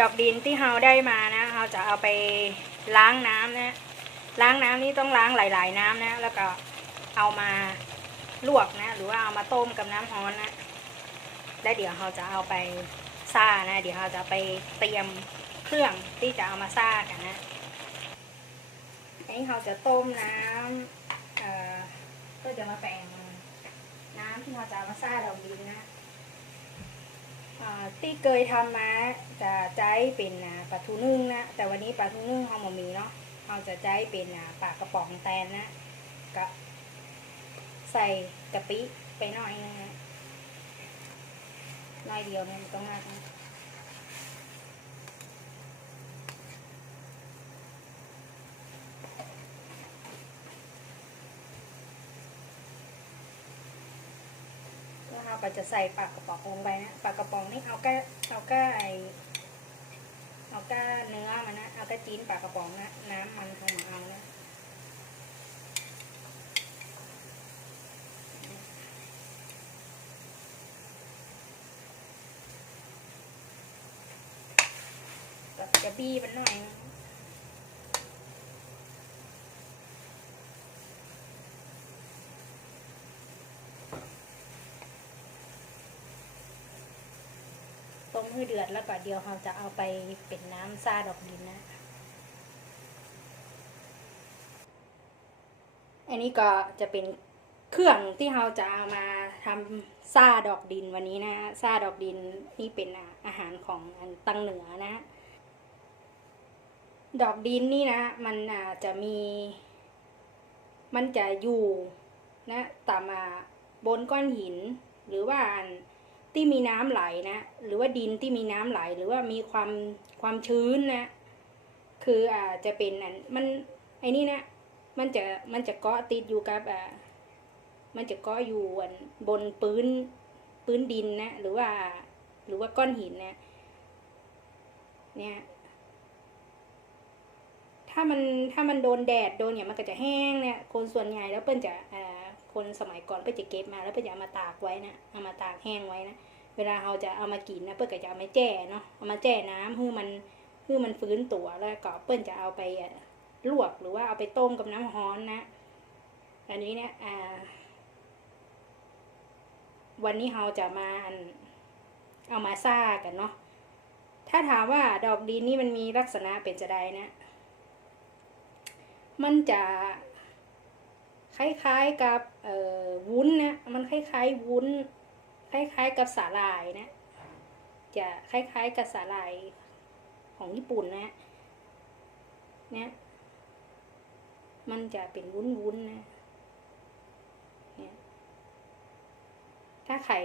ดอกดินที่เราได้มานะเราจะเอาไปล้างน้ำนะล้างน้ำนี่ต้องล้างหลาย ๆ น้ำนะ แล้วก็เอามาลวกนะ หรือว่าเอามาต้มกับน้ำร้อนนะแล้วเดี๋ยวเราจะเอาไปซ่านะ เดี๋ยวเราจะไปเตรียมเครื่องที่จะเอามาซ่ากันนะนี้เราจะต้มน้ำเอ่อก็จะมาแปลงน้ำที่เราจะเอามาซ่าดอกดินนะ ที่เคยทำมาจะใช้เป็นปลาทูนึ่งนะ แต่วันนี้ปลาทูนึ่งเขาบ่มีเนาะเราจะใช้เป็นปลากระป๋องแตนนะกับใส่กะปิไปหน่อยนึงนะหน่อยเดียวเนี่ยมันต้องมากนะ เราก็จะใส่ปลากระป๋องลงไปนะปลากระป๋องนี่เอาแค่เอาแค่ไอเอาแค่เนื้อมันนะเอาแค่จีนปลากระป๋องนะน้ำมันเขามาเอานะจะบี้มันหน่อย ต้มให้เดือดแล้วก็เดี๋ยวเราจะเอาไปเป็นน้ำซาดอกดินนะอันนี้ก็จะเป็นเครื่องที่เราจะเอามาทำซาดอกดินวันนี้นะซาดอกดินนี่เป็นอาหารของอันตังเหนือนะ ดอกดินนี่นะ มันอาจจะมี มันจะอยู่นะตามมาบนก้อนหิน หรือว่าอัน ที่มีน้ำไหลนะหรือว่าดินที่มีน้ำไหลหรือว่ามีความความชื้นนะ คืออาจจะเป็นอันมันไอ้นี่นะ มันจะมันจะเกาะติดอยู่กับอ่ามันจะเกาะอยู่อันบนพื้นพื้นดินนะ หรือว่า หรือว่าก้อนหินนะ เนี่ย ถ้ามันถ้ามันโดนแดดโดนเนี่ยมันก็จะแห้งเนี่ยคนส่วนใหญ่แล้วเปิ้นจะอ่า คนสมัยก่อนเปิ้นจะเก็บมาแล้วเปิ้นจะเอามาตากไว้นะเอามาตากแห้งไว้นะเวลาเราจะเอามากินนะเปิ้นก็จะเอามาแจ้เนาะเอามาแจ้น้ำให้มันให้มันฟื้นตัวแล้วก็เปิ้นจะเอาไปลวกหรือว่าเอาไปต้มกับน้ำร้อนนะ อันนี้เนี่ยอ่า วันนี้เราจะมาเอามาซ่ากันเนาะถ้าถามว่าดอกดินนี่มันมีลักษณะเป็นจะไดนะ มันจะ คล้ายๆกับวุ้นนะมันคล้ายๆวุ้น คล้ายๆกับสาหร่ายนะจะคล้ายๆกับสาหร่ายของญี่ปุ่นนะเนี่ยมันจะเป็นวุ้นๆนะเนี่ยถ้าใคร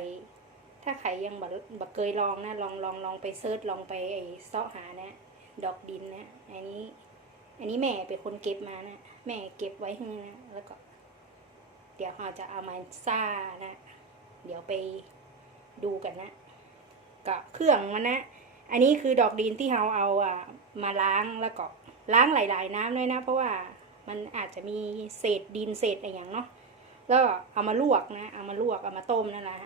ถ้าใครยังบับเคยลองนะลองลองลองไปเซิร์ชลองไปไอ้เสาะหานะ ดอกดินนะอันนี้ อันนี้แม่เป็นคนเก็บมานะแม่เก็บไว้ให้นะแล้วก็ เดี๋ยวเราจะเอามาซ่านะ เดี๋ยวไปดูกันนะกับเครื่องมันนะ อันนี้คือดอกดินที่เราเอาอะมาล้างแล้วก็ล้างหลาย ๆ น้ำด้วยนะ เพราะว่ามันอาจจะมีเศษดินเศษอะไรอย่างเนาะแล้วเอามาลวกนะ เอามาลวกเอามาต้มนั่นแหละ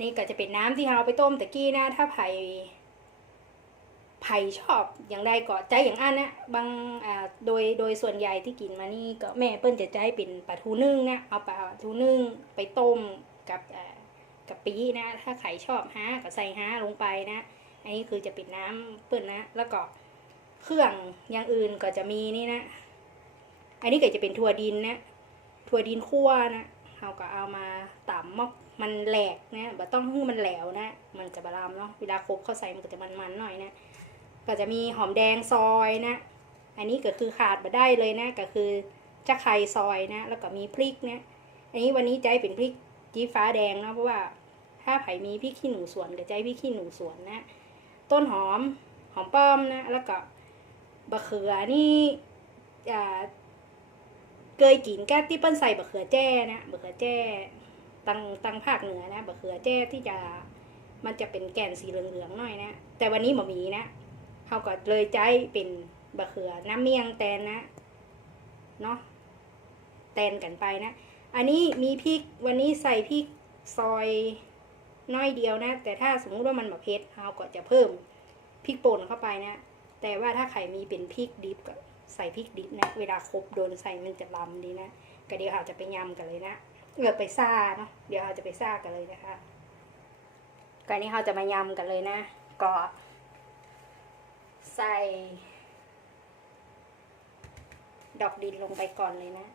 นี่ก็จะเป็นน้ำที่เราไปต้มตะกี้นะ ถ้าไผ่ ไผ่ชอบอย่างใดก็ใจอย่างอันนะบางอ่าโดยโดยส่วนใหญ่ที่กินมานี่ก็แม่เปิ้ลจะใจเป็นปลาทูนึ่งนะเอาปลาทูนึ่งไปต้มกับอ่ากับปีนะ ถ้าใครชอบฮะก็ใส่ฮะลงไปนะ อันนี้คือจะเป็นน้ำเปิ้ลนะ แล้วก็เครื่องอย่างอื่นก็จะมีนี่นะ อันนี้ก็จะเป็นถั่วดินนะถั่วดินคั่วนะเราก็เอามาตำมอกมันแหลกนะบ่ต้องให้มันแหลวนะ มันจะบารามเนาะ เวลาคลุกเข้าใส่มันก็จะมันๆหน่อยนะ ก็จะมีหอมแดงซอยนะ อันนี้ก็คือขาดมาได้เลยนะก็คือจะไข่ซอยนะ แล้วก็มีพริกนะ อันนี้วันนี้ใจเป็นพริกจีฟ้าแดงเนาะเพราะว่าถ้าไผ่มีพริกขี้หนูสวนก็ใจพริกขี้หนูสวนนะ ต้นหอมหอมป้อมนะ แล้วก็บะเขือนี่เคยกินแก้ที่เปิ้นใส่บะเขือแจ้นะบะเขือแจ้ตังตังภาคเหนือนะบะเขือแจ้ที่จะมันจะเป็นแก่นสีเหลืองๆหน่อยนะ แต่วันนี้หมอมีนะ เขาก็เลยใจเป็นบะเขือน้ำเมียงแตนนะเนาะแตนกันไปนะ อันนี้มีพริกวันนี้ใส่พริกซอยน้อยเดียวนะ แต่ถ้าสมมุติว่ามันแบบเผ็ดเราก็จะเพิ่มพริกป่นเข้าไปนะ แต่ว่าถ้าใครมีเป็นพริกดิบก็ใส่พริกดิบนะ เวลาครบโดนใส่มันจะลำดีนะก็เดี๋ยวเราจะไปยำกันเลยนะเออไปซ่าเนาะเดี๋ยวเราจะไปซ่ากันเลยนะคะก่อนนี้เราจะมายำกันเลยนะ ก็ ใส่ ดอกดินลงไปก่อนเลยนะ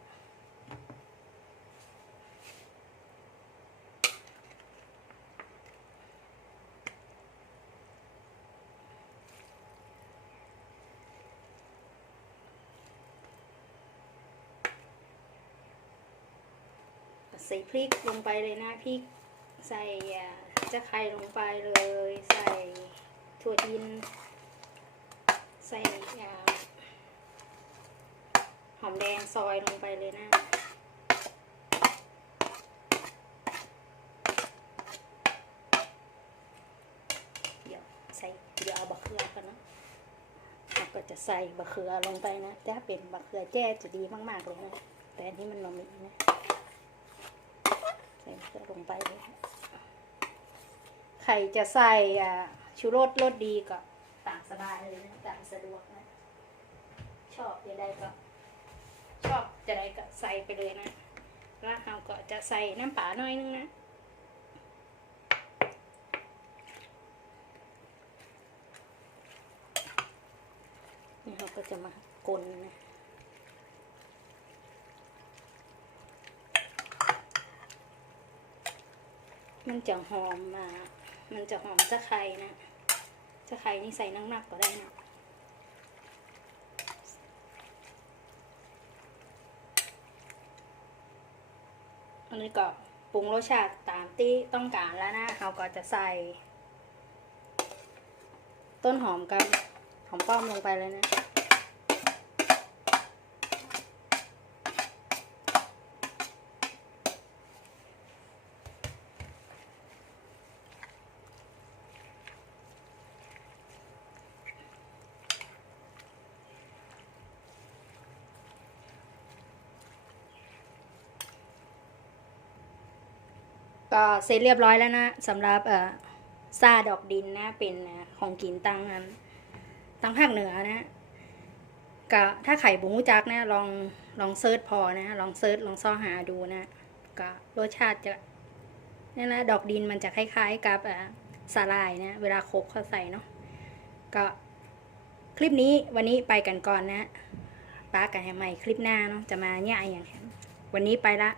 ใส่พริกลงไปเลยนะพริกใส่จะไข่ลงไปเลย ใส่ถั่วดิน ใส่อ่าหอมแดงซอยลงไปเลยนะเดี๋ยวใส่เดี๋ยวเอาบะเขือกันนะเราก็จะใส่บะเขือลงไปนะถ้าเป็นบะเขือแจ้จะดีมากๆเลยนะแต่อันนี้มันนมอีกนะใส่เกลือลงไปเลยค่ะใครจะใส่ชูรสรสดีก็ สบายเลยนะตามสะดวกนะ ชอบจะได้ก็ ชอบจะได้ก็ใส่ไปเลยนะแล้วเราก็จะใส่น้ำปลาหน่อยนึงนะนี่เราก็จะมากลนะมันจะหอมมา มันจะหอมตะไคร้นะ ตะไคร้นี่ใส่นักๆก็ได้นะอันนี้ก็ปรุงรสชาติตามที่ต้องการแล้วนะเราก็จะใส่ ต้นหอมกับหอมป้อมลงไปเลยนะ ก็เสร็จเรียบร้อยแล้วนะสำหรับเอ่อซาดอกดินนะเป็นของกินตังนั้นตังภาคเหนือนะก็ถ้าไข่บุ้งจักนะลองลองเซิร์ชพอนะลองเซิร์ชลองซ่อหาดูนะก็รสชาติจะนี่นะดอกดินมันจะคล้ายๆกับสาลายนะเวลาโคกเขาใส่เนาะก็คลิปนี้วันนี้ไปกันก่อนนะป้ากันให้ใหม่คลิปหน้าเนาะจะมาเนี่ยอย่างวันนี้ไปละ